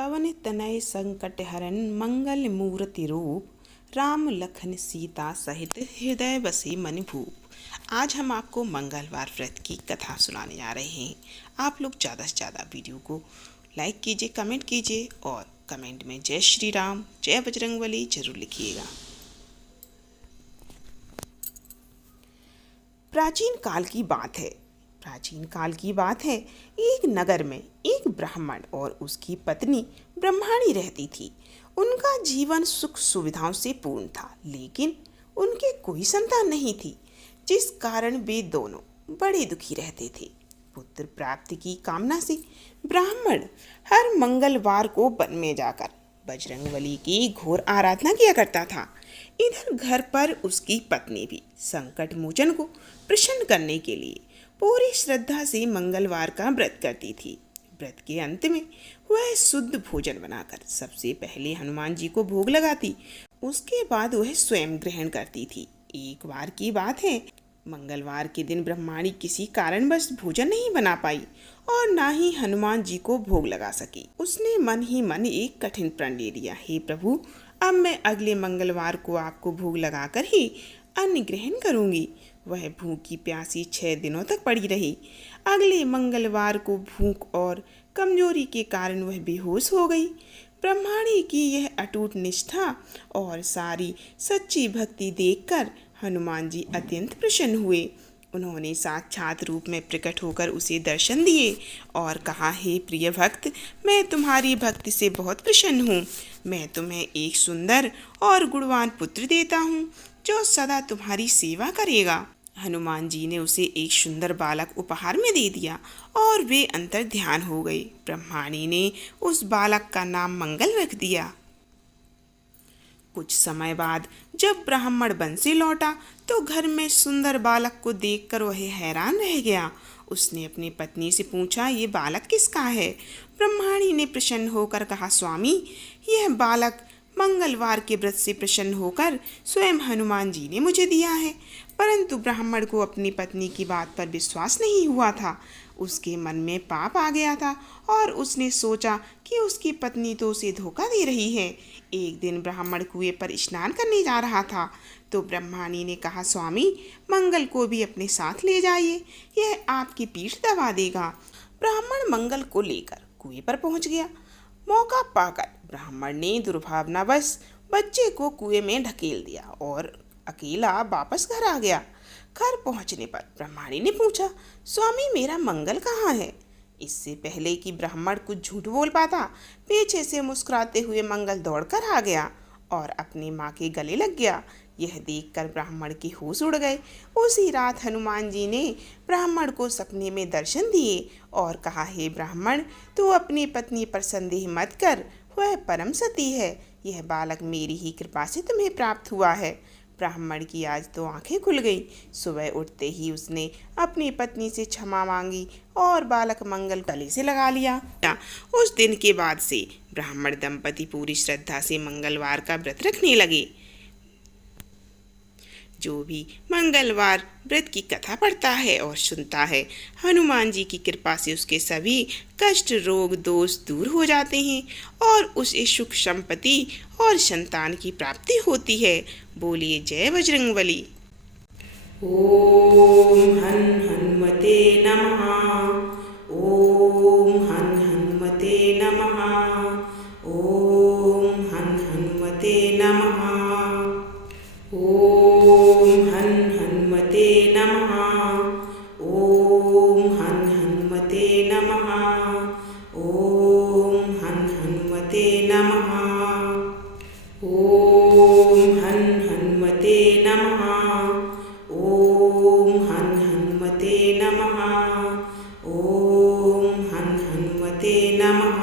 पवन तनय संकट हरन मंगल मूर्ति रूप, राम लखन सीता सहित हृदय बसे मन भूप। आज हम आपको मंगलवार व्रत की कथा सुनाने जा रहे हैं। आप लोग ज़्यादा से ज़्यादा वीडियो को लाइक कीजिए, कमेंट कीजिए और कमेंट में जय श्री राम, जय बजरंगबली जरूर लिखिएगा। प्राचीन काल की बात है। एक नगर में एक ब्राह्मण और उसकी पत्नी ब्रह्माणी रहती थी। उनका जीवन सुख सुविधाओं से पूर्ण था, लेकिन उनके कोई संतान नहीं थी, जिस कारण वे दोनों बड़े दुखी रहते थे। पुत्र प्राप्ति की कामना से ब्राह्मण हर मंगलवार को वन में जाकर बजरंगबली की घोर आराधना किया करता था। इधर घर पर उसकी पत्नी भी संकट मोचन को प्रसन्न करने के लिए पूरी श्रद्धा से मंगलवार का व्रत करती थी। व्रत के अंत में वह शुद्ध भोजन बनाकर सबसे पहले हनुमान जी को भोग लगाती, उसके बाद वह स्वयं ग्रहण करती थी। एक बार की बात है, मंगलवार के दिन ब्रह्माणी किसी कारणवश भोजन नहीं बना पाई और ना ही हनुमान जी को भोग लगा सकी। उसने मन ही मन एक कठिन प्रण ले लिया, हे प्रभु, अब मैं अगले मंगलवार को आपको भोग लगाकर ही अन्न ग्रहण करूंगी। वह भूखी प्यासी 6 दिनों तक पड़ी रही। अगले मंगलवार को भूख और कमजोरी के कारण वह बेहोश हो गई। ब्रह्माणी की यह अटूट निष्ठा और सारी सच्ची भक्ति देखकर हनुमान जी अत्यंत प्रसन्न हुए। उन्होंने साक्षात रूप में प्रकट होकर उसे दर्शन दिए और कहा, हे प्रिय भक्त, मैं तुम्हारी भक्ति से बहुत प्रसन्न हूँ। मैं तुम्हें एक सुंदर और गुणवान पुत्र देता हूँ जो सदा तुम्हारी सेवा करेगा। हनुमान जी ने उसे एक सुंदर बालक उपहार में दे दिया और वे अंतर ध्यान हो गए। ब्रह्माणी ने उस बालक का नाम मंगल रख दिया। कुछ समय बाद जब ब्राह्मण वन से लौटा तो घर में सुंदर बालक को देखकर वह हैरान रह गया। उसने अपनी पत्नी से पूछा, ये बालक किसका है? ब्रह्माणी ने प्रसन्न होकर कहा, स्वामी, यह बालक मंगलवार के व्रत से प्रसन्न होकर स्वयं हनुमान जी ने मुझे दिया है। परंतु ब्राह्मण को अपनी पत्नी की बात पर विश्वास नहीं हुआ था। उसके मन में पाप आ गया था और उसने सोचा कि उसकी पत्नी तो उसे धोखा दे रही है। एक दिन ब्राह्मण कुएं पर स्नान करने जा रहा था तो ब्रह्माणी ने कहा, स्वामी, मंगल को भी अपने साथ ले जाइए, यह आपकी पीठ दबा देगा। ब्राह्मण मंगल को लेकर कुएं पर पहुंच गया। मौका पाकर ब्राह्मण ने दुर्भावनावश बच्चे को कुएं में ढकेल दिया और अकेला वापस घर आ गया। घर पहुंचने पर ब्रह्माणी ने पूछा, स्वामी, मेरा मंगल कहाँ है? इससे पहले कि ब्राह्मण कुछ झूठ बोल पाता, पीछे से मुस्कुराते हुए मंगल दौड़कर आ गया और अपनी माँ के गले लग गया। यह देखकर ब्राह्मण के होश उड़ गए। उसी रात हनुमान जी ने ब्राह्मण को सपने में दर्शन दिए और कहा, हे ब्राह्मण, तू अपनी पत्नी पर संदेह मत कर, वह परम सती है। यह बालक मेरी ही कृपा से तुम्हें प्राप्त हुआ है। ब्राह्मण की आज तो आंखें खुल गई। सुबह उठते ही उसने अपनी पत्नी से क्षमा मांगी और बालक मंगल गले से लगा लिया। उस दिन के बाद से ब्राह्मण दंपति पूरी श्रद्धा से मंगलवार का व्रत रखने लगे। जो भी मंगलवार व्रत की कथा पढ़ता है और सुनता है, हनुमान जी की कृपा से उसके सभी कष्ट, रोग, दोष दूर हो जाते हैं और उसे सुख, संपत्ति और संतान की प्राप्ति होती है। बोलिए जय बजरंगबली। ओम हन हनुमते नमः। ओम हन हनुमते नमः। ओम हन हनुमते नमः। ओम हन हनुमते नमः। ओम हन हनुमते नमः। ओम हन हनुमते नमः। ओम हन हनुमते नमः। ओम हन हनुमते नमः। ओम हन हनुमते नमः।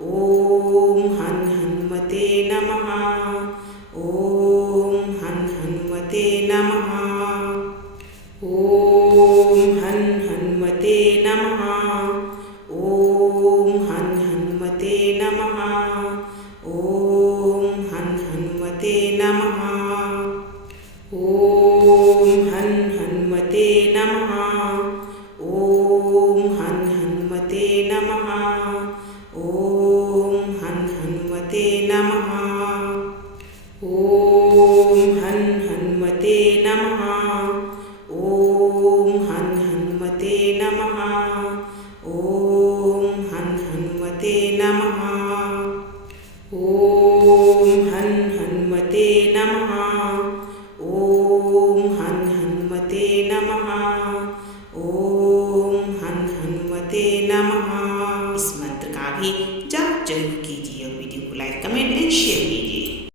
ओम हन हनुमते नमः। ओम हन हनुमते नमः। ओम हन हनुमते नमः। ओम हन हनुमते नमः। ओम हन हनुमते नमः। ओम हन हनुमते नमः। ओम हन हनुमते नमः। ओम हन हनुमते नमः। ओम हन हनुमते नमः। ओम हन हनुमते नमः।